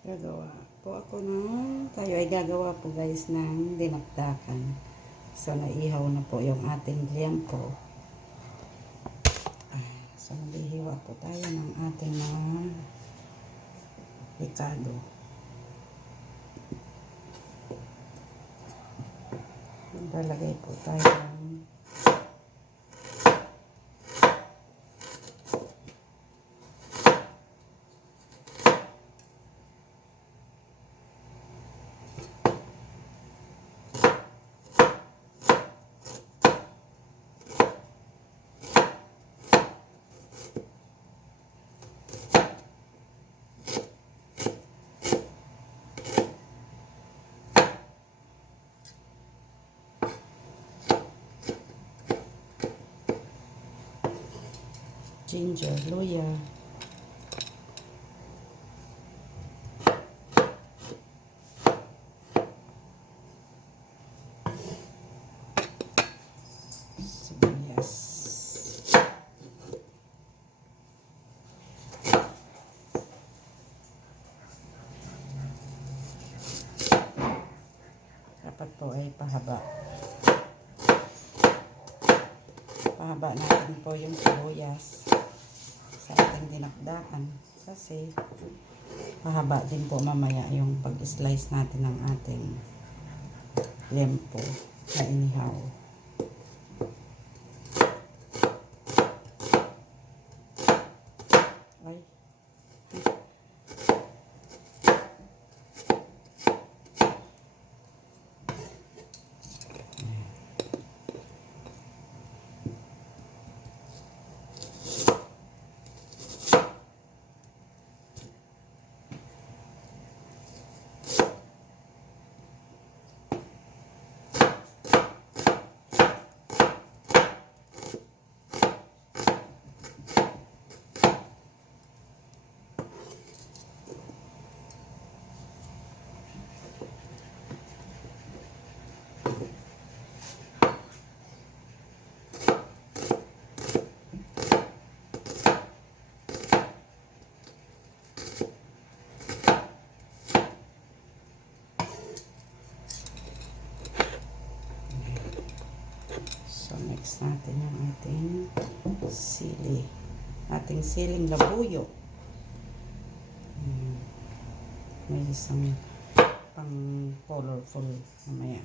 Gagawa po ako tayo ay gagawa po guys ng dinakdakan. So naihaw na po yung ating liempo. So maghihiwa po tayo ng ating mga ricado. Lalagay po tayo ng ginger, luya, sibuyas, dapat po ay pahaba natin po yung sibuyas sa ating dinakdakan kasi pahaba din po mamaya yung pag-slice natin ng ating liempo na inihaw. Ay. So next natin yung ating sili, ating siling labuyo. May isang pang colorful mamaya.